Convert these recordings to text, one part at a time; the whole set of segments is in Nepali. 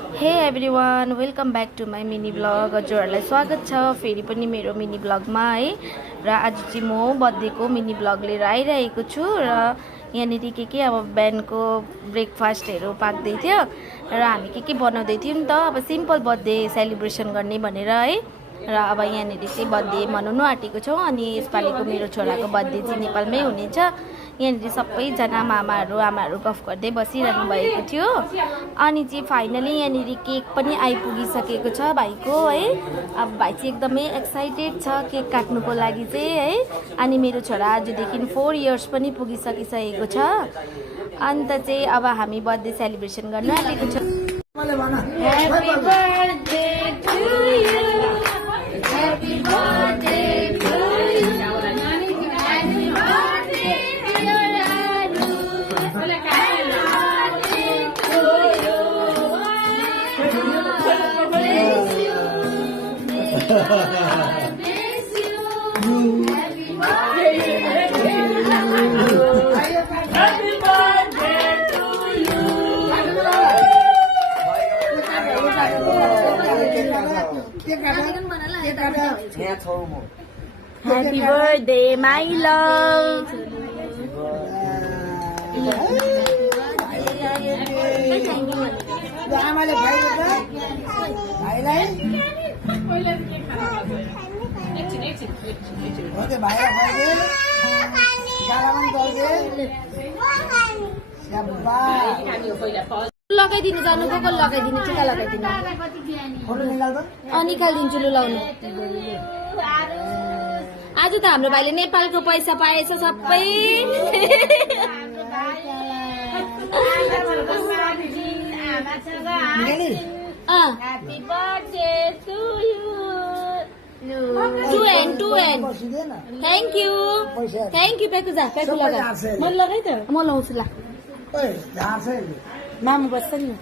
हे everyone, welcome back to my mini blog. हजुरहरूलाई स्वागत छ फेरि पनि मेरो मिनी ब्लगमा है। र आज चाहिँ म बर्थडेको मिनी ब्लग लिएर आइरहेको छु। र यहाँनिर के अब बिहानको ब्रेकफास्टहरू पाक्दै थियो र हामी के बनाउँदै थियौँ नि त। अब सिम्पल बर्थडे सेलिब्रेसन गर्ने भनेर है। र अब यहाँनिर चाहिँ बर्थडे मनाउनु आँटेको छौँ। अनि यसपालिको मेरो छोराको बर्थडे चाहिँ नेपालमै हुनेछ। यहाँनिर सबैजना मामाहरू आमाहरू गफ गर्दै बसिरहनु भएको थियो। अनि चाहिँ फाइनली यहाँनिर केक पनि आइपुगिसकेको छ भाइको है। अब भाइ चाहिँ एकदमै एक्साइटेड छ केक काट्नुको लागि चाहिँ है। अनि मेरो छोरा आजदेखि 4 इयर्स पनि पुगिसकिसकेको छ। अन्त चाहिँ अब हामी बर्थडे सेलिब्रेसन गर्न आँटेको छौँ। Happy birthday to you. Happy birthday to you. Happy birthday dear Anu. Happy birthday to you. God bless you. God bless you. Happy birthday to you. Happy birthday to you. Happy birthday, my love. लगाइदिनु जानु को लगाइदिनु टिका लगाइदिनु निकालिदिन्छु लु लाउनु। आज त हाम्रो भाइले नेपालको पैसा पाएछ सबै। Happy birthday to you. Two and. Thank you. Thank you पेकुजा पेकु लगा। म लगाइ त म लाउँछु ला। मामु बस्छ नि।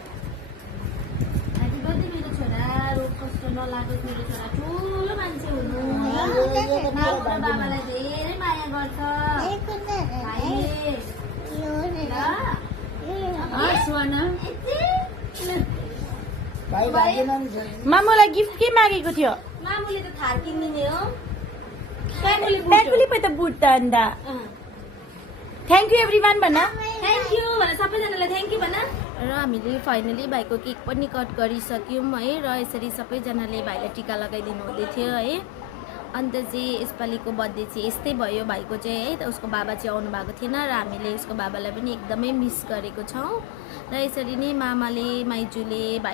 Happy birthday मेरो छोरा। रोग कष्ट नलागोस् मेरो छोरा ठुलो मान्छे हुनु। बाबालाई धेरै माया गर्छ मामुलाई गिफ्ट के मागेको थियो? मामुले त थार किनिदिने हो। पेकुले त बुट त अन्त। थ्याङ्क यू एभ्रिवान भन। थ्याङ्क यू भन सबैजनालाई थ्याङ्क यू भन। र हामीले फाइनली भाइको केक पनि कट गरिसक्यौँ है। र यसरी सबैजनाले भाइलाई टिका लगाइदिनु हुँदै थियो है। अन्त चाहिँ यसपालिको बर्थडे चाहिँ यस्तै भयो भाइको चाहिँ है। त उसको बाबा चाहिँ आउनु भएको थिएन र हामीले उसको बाबालाई पनि एकदमै मिस गरेको छौँ। र यसरी नै मामाले माइजूले भाइ